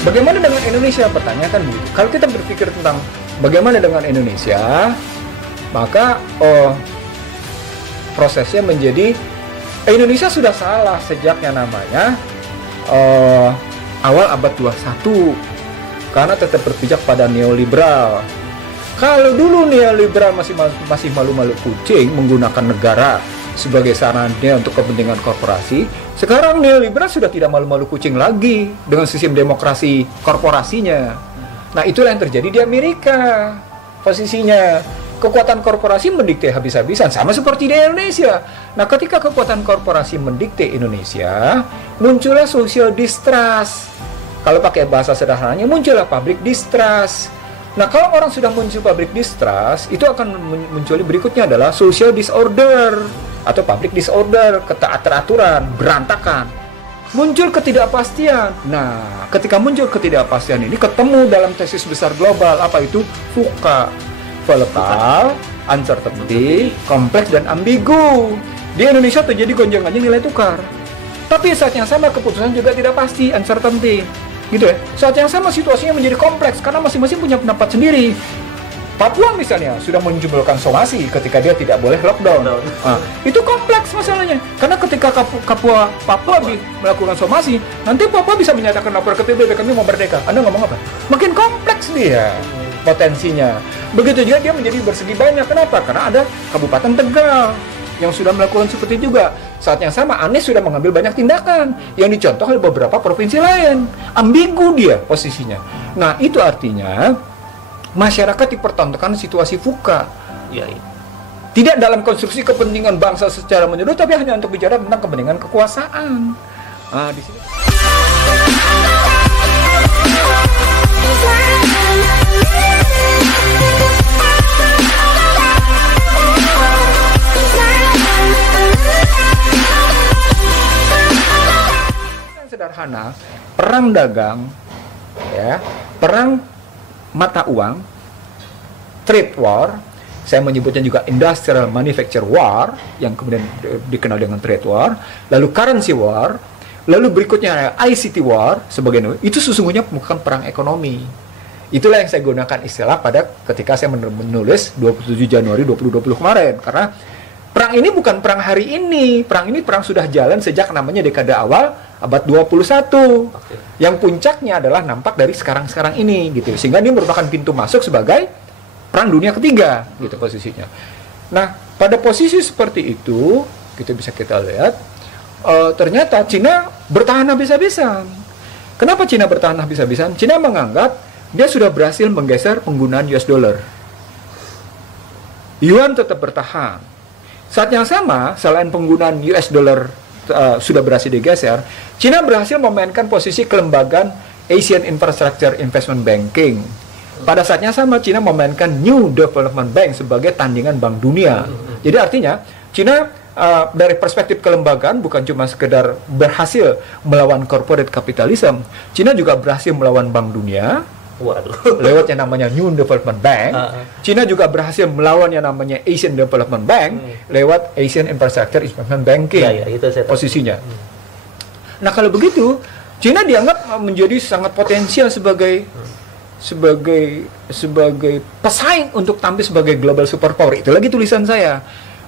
Bagaimana dengan Indonesia? Pertanyaan kan begitu. Kalau kita berpikir tentang bagaimana dengan Indonesia, maka prosesnya menjadi Indonesia sudah salah sejak yang namanya awal abad 21 karena tetap berpijak pada neoliberal. Kalau dulu neoliberal masih malu-malu kucing menggunakan negara sebagai sarana untuk kepentingan korporasi, sekarang neoliberal sudah tidak malu-malu kucing lagi dengan sistem demokrasi korporasinya. Nah, itulah yang terjadi di Amerika. Posisinya kekuatan korporasi mendikte habis-habisan, sama seperti di Indonesia. Nah, ketika kekuatan korporasi mendikte Indonesia, muncullah social distrust. Kalau pakai bahasa sederhananya, muncullah public distrust. Nah, kalau orang sudah muncul public distrust, itu akan muncul berikutnya adalah social disorder atau public disorder, ketidakteraturan, berantakan. Muncul ketidakpastian. Nah, ketika muncul ketidakpastian ini ketemu dalam tesis besar global, apa itu? VUCA. Volatile, uncertainty, kompleks, dan ambigu. Di Indonesia terjadi gonjang-ganjing nilai tukar. Tapi saat yang sama keputusan juga tidak pasti, uncertainty. Gitu ya. Saat yang sama situasinya menjadi kompleks karena masing-masing punya pendapat sendiri. Papua misalnya sudah menjumlahkan somasi ketika dia tidak boleh lockdown. Nah, itu kompleks masalahnya. Karena ketika Papua melakukan somasi, nanti Papua bisa menyatakan lapor ke PBB, kami mau merdeka. Anda ngomong apa? Makin kompleks dia potensinya. Begitu juga dia menjadi bersegi banyak. Kenapa? Karena ada Kabupaten Tegal yang sudah melakukan seperti juga. Saat yang sama Anies sudah mengambil banyak tindakan yang dicontoh oleh beberapa provinsi lain. Ambigu dia posisinya. Nah, itu artinya masyarakat dipertontonkan situasi VUCA. Ya. Tidak dalam konstruksi kepentingan bangsa secara menyeluruh, tapi hanya untuk bicara tentang kepentingan kekuasaan. Nah, di sini sederhana, perang dagang, ya, perang mata uang, trade war, saya menyebutnya juga industrial manufacture war, yang kemudian dikenal dengan trade war, lalu currency war, lalu berikutnya ICT war, sebagainya. Itu sesungguhnya bukan perang ekonomi. Itulah yang saya gunakan istilah pada ketika saya menulis 27 Januari 2020 kemarin, karena perang ini bukan perang hari ini. Perang ini sudah jalan sejak namanya dekade awal abad 21. Yang puncaknya adalah nampak dari sekarang-sekarang ini gitu. Sehingga ini merupakan pintu masuk sebagai perang dunia ketiga gitu posisinya. Nah, pada posisi seperti itu, kita lihat ternyata Cina bertahan habis-habisan. Kenapa Cina bertahan habis-habisan? Cina menganggap dia sudah berhasil menggeser penggunaan US dollar. Yuan tetap bertahan. Saat yang sama, selain penggunaan US dollar sudah berhasil digeser, Cina berhasil memainkan posisi kelembagaan Asian Infrastructure Investment Banking. Pada saatnya sama, Cina memainkan New Development Bank sebagai tandingan Bank Dunia. Jadi artinya, Cina dari perspektif kelembagaan bukan cuma sekedar berhasil melawan corporate capitalism, Cina juga berhasil melawan Bank Dunia. Waduh. Lewat yang namanya New Development Bank. Cina juga berhasil melawan yang namanya Asian Development Bank lewat Asian Infrastructure Investment Banking. Ya, itu saya tahu. Posisinya. Nah, kalau begitu, Cina dianggap menjadi sangat potensial sebagai pesaing untuk tampil sebagai global superpower. Itu lagi tulisan saya.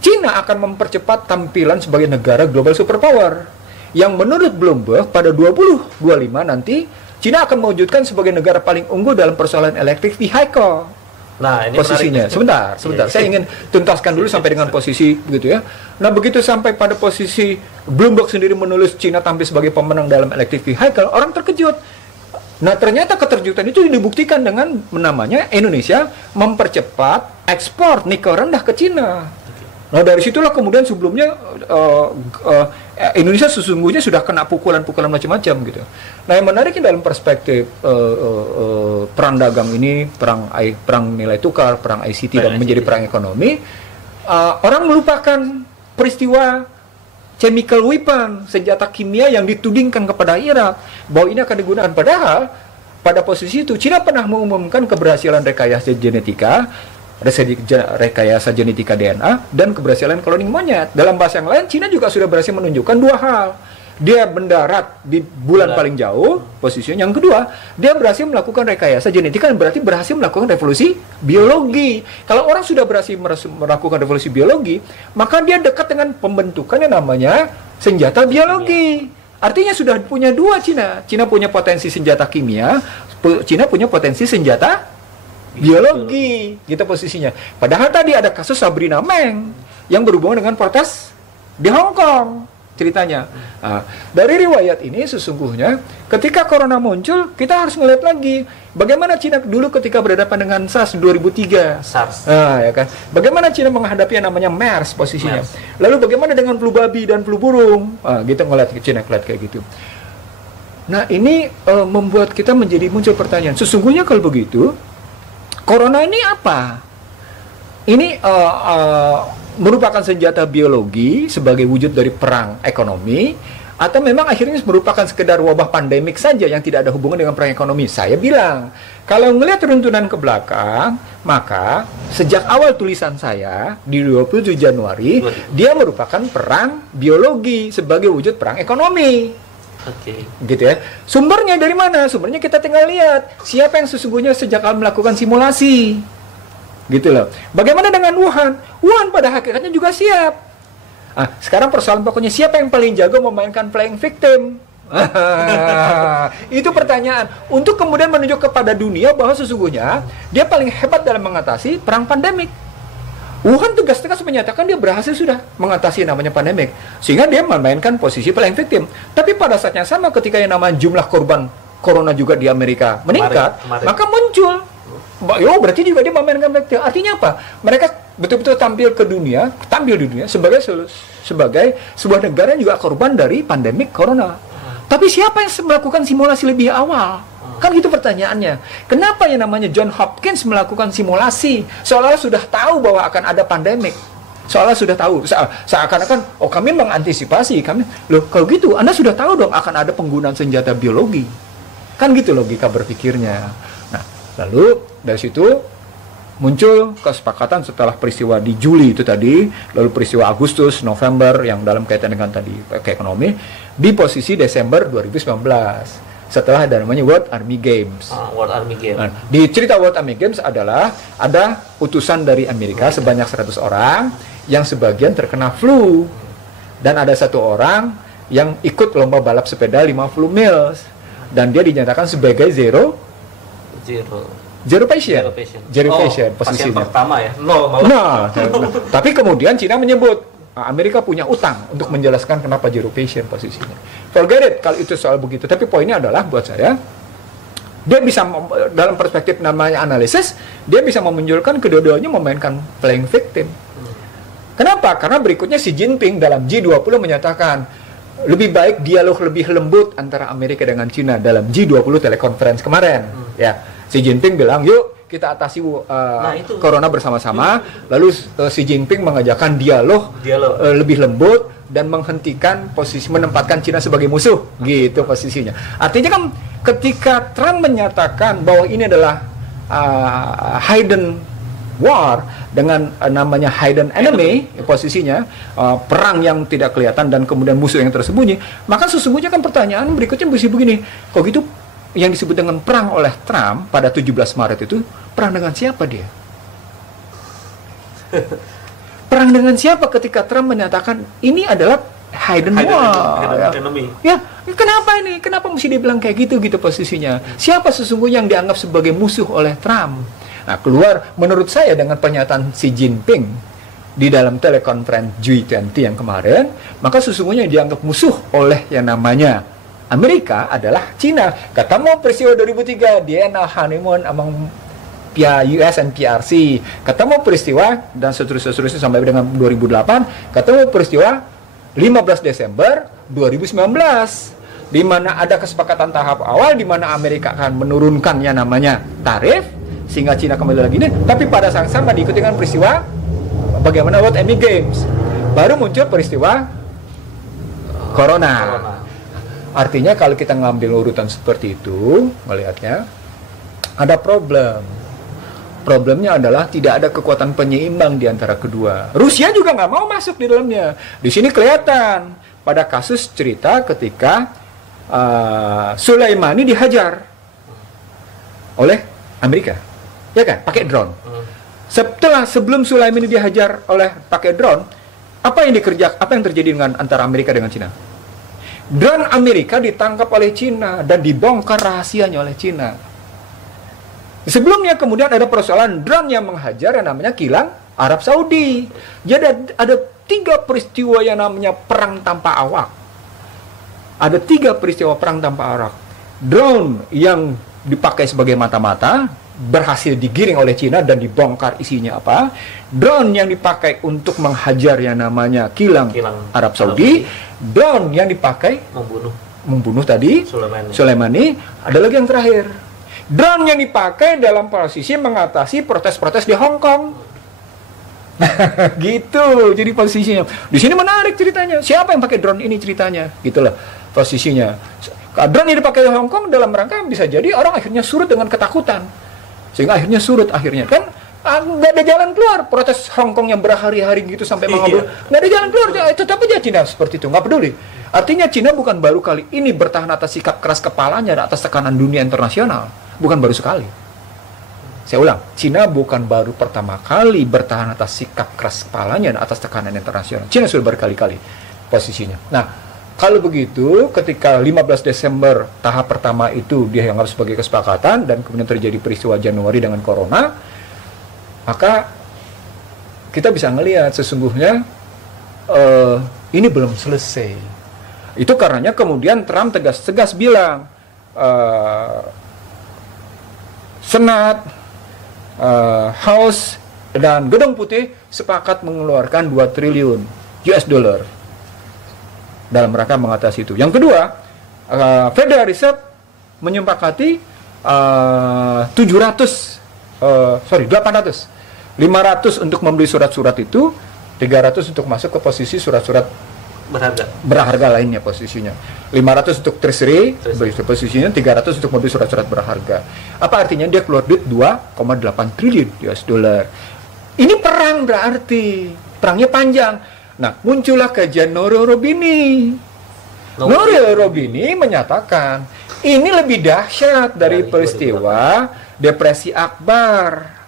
Cina akan mempercepat tampilan sebagai negara global superpower yang menurut Bloomberg pada 2025 nanti Cina akan mewujudkan sebagai negara paling unggul dalam persoalan electric vehicle. Nah, ini posisinya. menarik. Sebentar. Saya ingin tuntaskan dulu sampai dengan posisi begitu ya. Nah, begitu sampai pada posisi Bloomberg sendiri menulis Cina tampil sebagai pemenang dalam electric vehicle, orang terkejut. Nah, ternyata keterjutan itu dibuktikan dengan namanya Indonesia mempercepat ekspor nikel rendah ke Cina. Nah, dari situlah kemudian sebelumnya Indonesia sesungguhnya sudah kena pukulan-pukulan macam-macam gitu. Nah, yang menariknya dalam perspektif perang dagang ini, perang nilai tukar, perang ICT dan menjadi perang ekonomi, orang melupakan peristiwa chemical weapon, senjata kimia yang ditudingkan kepada Irak bahwa ini akan digunakan. Padahal pada posisi itu Cina pernah mengumumkan keberhasilan rekayasa genetika DNA dan keberhasilan kloning monyet. Dalam bahasa yang lain, Cina juga sudah berhasil menunjukkan dua hal. dia mendarat di bulan paling jauh, posisinya. Yang kedua, dia berhasil melakukan rekayasa genetik, kan berarti berhasil melakukan revolusi biologi. Kalau orang sudah berhasil melakukan revolusi biologi, maka dia dekat dengan pembentukan yang namanya senjata biologi. Artinya sudah punya dua Cina. Cina punya potensi senjata kimia, Cina punya potensi senjata biologi, gitu posisinya. Padahal tadi ada kasus Sabrina Meng yang berhubungan dengan protes di Hong Kong ceritanya. Nah, dari riwayat ini sesungguhnya ketika corona muncul, kita harus melihat lagi bagaimana Cina dulu ketika berhadapan dengan SARS 2003. SARS. Ya kan? Bagaimana Cina menghadapi yang namanya MERS posisinya. MERS. Lalu bagaimana dengan flu babi dan flu burung? Gitu ngeliat Cina kayak gitu. Nah, ini membuat kita menjadi muncul pertanyaan. Sesungguhnya kalau begitu, corona ini apa? Ini merupakan senjata biologi sebagai wujud dari perang ekonomi, atau memang akhirnya merupakan sekedar wabah pandemik saja yang tidak ada hubungan dengan perang ekonomi? Saya bilang, kalau melihat runtunan ke belakang, maka sejak awal tulisan saya di 27 Januari, dia merupakan perang biologi sebagai wujud perang ekonomi. Oke. Gitu ya. Sumbernya dari mana? Sumbernya kita tinggal lihat siapa yang sesungguhnya sejak awal melakukan simulasi. Gitu loh. Bagaimana dengan Wuhan? Wuhan pada hakikatnya juga siap. Sekarang persoalan pokoknya siapa yang paling jago memainkan playing victim? Itu pertanyaan untuk kemudian menunjuk kepada dunia bahwa sesungguhnya dia paling hebat dalam mengatasi perang pandemik. Wuhan tegas-tegas menyatakan dia berhasil sudah mengatasi namanya pandemik, sehingga dia memainkan posisi playing victim. Tapi pada saat yang sama ketika yang namanya jumlah korban corona juga di Amerika meningkat, kemarin. maka muncul berarti juga dia memainkan victim. Artinya apa? Mereka betul-betul tampil di dunia sebagai sebuah negara yang juga korban dari pandemik corona. Tapi siapa yang melakukan simulasi lebih awal? Kan gitu pertanyaannya. Kenapa yang namanya John Hopkins melakukan simulasi seolah-olah sudah tahu bahwa akan ada pandemik? Seolah sudah tahu, seakan-akan kami mengantisipasi, kalau gitu Anda sudah tahu dong akan ada penggunaan senjata biologi. Kan gitu logika berpikirnya. Nah, lalu dari situ muncul kesepakatan setelah peristiwa di Juli itu tadi, lalu peristiwa Agustus, November yang dalam kaitan dengan tadi ke ekonomi, di posisi Desember 2019 setelah ada namanya World Army Games. World Army Games. Nah, di cerita World Army Games adalah ada utusan dari Amerika sebanyak 100 orang yang sebagian terkena flu, dan ada satu orang yang ikut lomba balap sepeda 50 miles dan dia dinyatakan sebagai zero patient posisinya. Pasien pertama ya. Nah, tapi kemudian Cina menyebut Amerika punya utang untuk menjelaskan kenapa zero patient posisinya. Forget it kalau itu soal begitu. Tapi poinnya adalah buat saya, dia bisa dalam perspektif namanya analisis, dia bisa memunculkan kedua-duanya memainkan playing victim. Kenapa? Karena berikutnya Xi Jinping dalam G20 menyatakan lebih baik dialog lebih lembut antara Amerika dengan Cina dalam G20 telekonferensi kemarin. Ya, Xi Jinping bilang, yuk kita atasi corona bersama-sama. Lalu Xi Jinping mengajakkan dialog lebih lembut dan menghentikan menempatkan Cina sebagai musuh, gitu posisinya. Artinya kan ketika Trump menyatakan bahwa ini adalah hidden war dengan namanya hidden enemy, posisinya perang yang tidak kelihatan dan kemudian musuh yang tersembunyi, maka sesungguhnya kan pertanyaan berikutnya bisa begini, kok gitu yang disebut dengan perang oleh Trump pada 17 Maret itu perang dengan siapa dia? Perang dengan siapa ketika Trump menyatakan ini adalah hidden war? Ya, kenapa ini? Kenapa mesti dibilang kayak gitu posisinya? Siapa sesungguhnya yang dianggap sebagai musuh oleh Trump? Nah, keluar menurut saya dengan pernyataan Xi Jinping di dalam telekonferensi G20 yang kemarin, maka sesungguhnya yang dianggap musuh oleh yang namanya Amerika adalah Cina. Ketemu peristiwa 2003 Vienna honeymoon among US and PRC, ketemu peristiwa dan seterusnya sampai dengan 2008, ketemu peristiwa 15 Desember 2019 di mana ada kesepakatan tahap awal di mana Amerika akan menurunkan yang namanya tarif sehingga Cina kembali lagi ini, tapi pada saat sama diikuti dengan peristiwa bagaimana World Army Games, baru muncul peristiwa Corona. Artinya kalau kita ngambil urutan seperti itu, melihatnya ada problem. Problemnya adalah tidak ada kekuatan penyeimbang di antara kedua. Rusia juga nggak mau masuk di dalamnya. Di sini kelihatan pada kasus cerita ketika Sulaimani dihajar oleh Amerika, ya kan, pakai drone. Sebelum Sulaimani dihajar pakai drone, apa yang terjadi dengan antara Amerika dengan Cina? Drone Amerika ditangkap oleh Cina dan dibongkar rahasianya oleh Cina. Sebelumnya kemudian ada persoalan drone yang menghajar yang namanya kilang Arab Saudi. Jadi ada 3 peristiwa yang namanya perang tanpa awak. Ada 3 peristiwa perang tanpa awak. Drone yang dipakai sebagai mata-mata berhasil digiring oleh Cina dan dibongkar isinya apa. Drone yang dipakai untuk menghajar yang namanya kilang Arab Saudi. Drone yang dipakai membunuh tadi Sulaimani. Ada lagi yang terakhir, drone yang dipakai dalam posisi mengatasi protes-protes di Hong Kong. Gitu, jadi posisinya. Di sini menarik ceritanya. Siapa yang pakai drone ini ceritanya? Gitulah posisinya. Drone yang dipakai di Hong Kong dalam rangka bisa jadi orang akhirnya surut dengan ketakutan. Sehingga akhirnya surut kan nggak ada jalan keluar. Protes Hong Kong yang berhari-hari gitu sampai mengambil, nggak ada jalan keluar. Tetap aja Cina seperti itu, nggak peduli. Artinya Cina bukan baru kali ini bertahan atas sikap keras kepalanya atas tekanan dunia internasional. Bukan baru sekali. Saya ulang, Cina bukan baru pertama kali bertahan atas sikap keras kepalanya atas tekanan internasional. Cina sudah berkali-kali posisinya. Nah, kalau begitu, ketika 15 Desember tahap pertama itu dianggap sebagai kesepakatan dan kemudian terjadi peristiwa Januari dengan Corona, maka kita bisa melihat sesungguhnya ini belum selesai. Itu karenanya kemudian Trump tegas-tegas bilang Senat, House, dan Gedung Putih sepakat mengeluarkan 2 triliun US dollar dalam rangka mengatasi itu. Yang kedua, Federal Reserve menyepakati 500 untuk membeli surat-surat itu, 300 untuk masuk ke posisi surat-surat berharga lainnya posisinya. 500 untuk treasury posisinya, 300 untuk membeli surat-surat berharga. Apa artinya? Dia keluar duit 2,8 triliun US dollar. Ini perang berarti. Perangnya panjang. Nah, muncullah kajian Norio Robini. Norio Robini menyatakan ini lebih dahsyat dari peristiwa Depresi Akbar.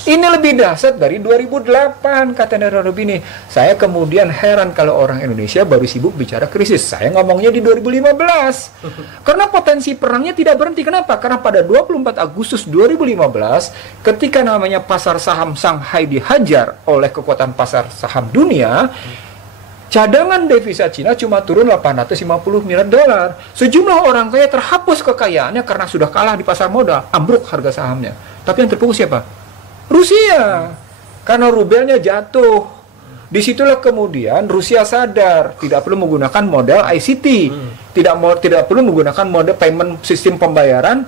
Ini lebih dahsyat dari 2008, kata Norio Robini. Saya kemudian heran kalau orang Indonesia baru sibuk bicara krisis. Saya ngomongnya di 2015. Karena potensi perangnya tidak berhenti. Kenapa? Karena pada 24 Agustus 2015, ketika namanya pasar saham Shanghai dihajar oleh kekuatan pasar saham dunia, cadangan devisa Cina cuma turun 850 miliar dolar. Sejumlah orang kaya terhapus kekayaannya karena sudah kalah di pasar modal, ambruk harga sahamnya. Tapi yang terpukul siapa? Rusia. Karena rubelnya jatuh. Disitulah kemudian Rusia sadar tidak perlu menggunakan modal ICT, tidak perlu menggunakan modal payment sistem pembayaran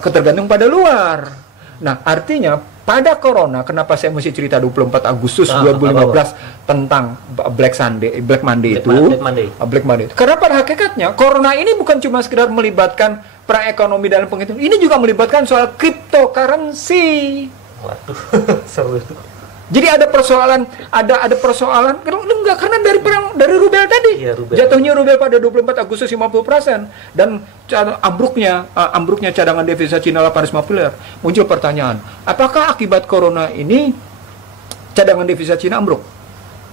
ketergantung pada luar. Nah, artinya pada Corona, kenapa saya mesti cerita 24 Agustus 2015 tentang Black Monday. Karena pada hakikatnya Corona ini bukan cuma sekedar melibatkan perang ekonomi dalam penghitungan, ini juga melibatkan soal cryptocurrency. Waduh, seru. Jadi ada persoalan enggak, karena dari rubel tadi. Iya, rubel. Jatuhnya rubel pada 24 Agustus 50% dan ambruknya cadangan devisa Cina 850 miliar. Muncul pertanyaan, apakah akibat Corona ini cadangan devisa Cina ambruk?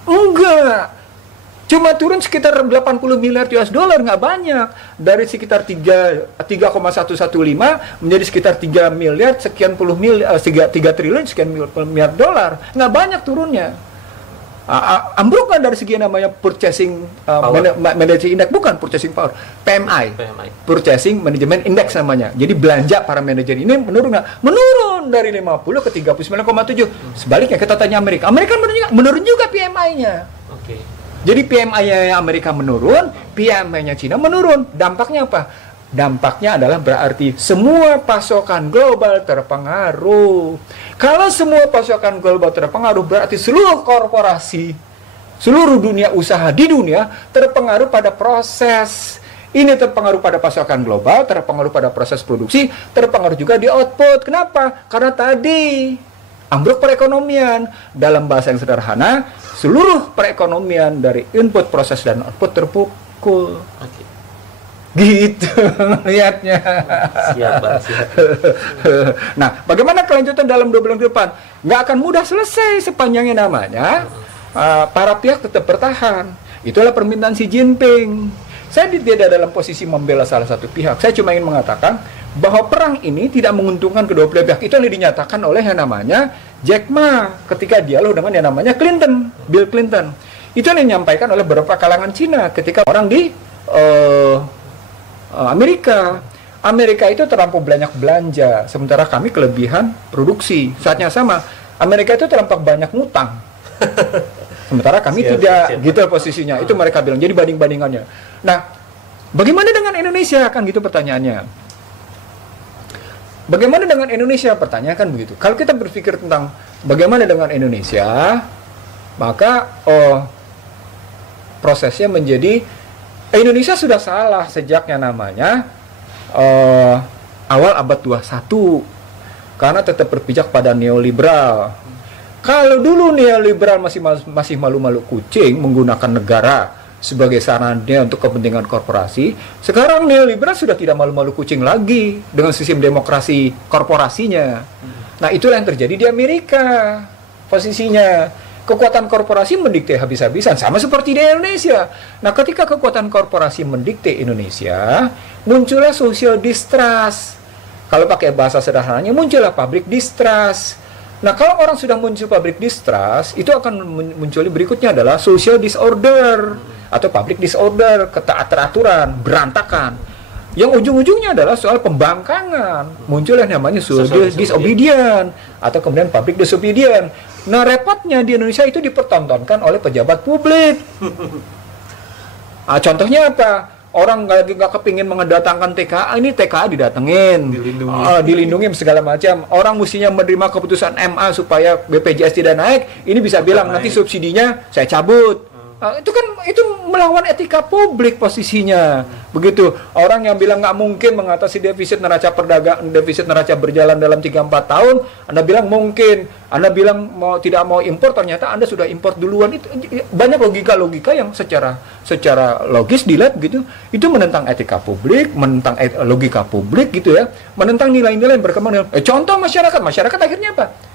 Enggak. Cuma turun sekitar 80 miliar US dollar, nggak banyak. Dari sekitar 3,115 menjadi sekitar 3 miliar sekian puluh miliar, 3 triliun sekian miliar dolar. Nggak banyak turunnya. Ambruk kan dari segi namanya purchasing managing index, bukan purchasing power, PMI. Purchasing management index namanya. Jadi belanja para manajer ini menurun nggak? Menurun dari 50 ke 39,7. Sebaliknya kita tanya Amerika menurun juga PMI-nya. Oke. Jadi PMI-nya Amerika menurun, PMI-nya Cina menurun. Dampaknya apa? Dampaknya adalah berarti semua pasokan global terpengaruh. Kalau semua pasokan global terpengaruh, berarti seluruh korporasi, seluruh dunia usaha di dunia terpengaruh pada proses. Ini terpengaruh pada pasokan global, terpengaruh pada proses produksi, terpengaruh juga di output. Kenapa? Karena tadi ambruk perekonomian. Dalam bahasa yang sederhana, seluruh perekonomian dari input, proses, dan output terpukul. Oke. Gitu lihatnya. Siap, Bang, siap. Nah, bagaimana kelanjutan dalam 2 bulan ke depan? Nggak akan mudah selesai sepanjangnya namanya. Para pihak tetap bertahan. Itulah permintaan Xi Jinping. Saya tidak dalam posisi membela salah satu pihak. Saya cuma ingin mengatakan bahwa perang ini tidak menguntungkan kedua belah pihak. Itu yang dinyatakan oleh yang namanya Jack Ma ketika dialog dengan yang namanya Bill Clinton. Itu yang dinyampaikan oleh beberapa kalangan Cina ketika orang di Amerika itu terlampau banyak belanja, sementara kami kelebihan produksi. Saatnya sama, Amerika itu terlampau banyak ngutang, sementara kami tidak. Gitu posisinya. Itu mereka bilang. Jadi banding-bandingannya. Nah, bagaimana dengan Indonesia? Kan gitu pertanyaannya. Bagaimana dengan Indonesia? Pertanyaan kan begitu. Kalau kita berpikir tentang bagaimana dengan Indonesia, maka prosesnya menjadi Indonesia sudah salah sejak yang namanya awal abad 21 karena tetap berpijak pada neoliberal. Kalau dulu neoliberal masih malu-malu kucing menggunakan negara sebagai sarana untuk kepentingan korporasi, sekarang neoliberal sudah tidak malu-malu kucing lagi dengan sistem demokrasi korporasinya. Nah, itulah yang terjadi di Amerika posisinya. Kekuatan korporasi mendikte habis-habisan, sama seperti di Indonesia. Nah, ketika kekuatan korporasi mendikte Indonesia, muncullah social distrust. Kalau pakai bahasa sederhananya, muncullah public distrust. Nah, kalau orang sudah muncul public distrust, itu akan muncul berikutnya adalah social disorder atau public disorder, ketaat-teraturan, berantakan. Yang ujung-ujungnya adalah soal pembangkangan. Muncul yang namanya social disobedient atau kemudian public disobedient. Nah, repotnya di Indonesia itu dipertontonkan oleh pejabat publik. Contohnya apa? Orang lagi nggak kepingin mendatangkan TKA, ini TKA didatengin, dilindungi segala macam. Orang mestinya menerima keputusan MA supaya BPJS tidak naik, ini bisa bilang nanti subsidinya saya cabut. Itu melawan etika publik posisinya. Begitu. Orang yang bilang nggak mungkin mengatasi defisit neraca perdagangan, defisit neraca berjalan dalam 3-4 tahun, Anda bilang mungkin. Anda bilang tidak mau impor, ternyata Anda sudah impor duluan. Itu banyak logika-logika yang secara logis dilihat gitu. Itu menentang etika publik, menentang logika publik gitu ya. Menentang nilai-nilai yang berkembang. Contoh masyarakat akhirnya apa?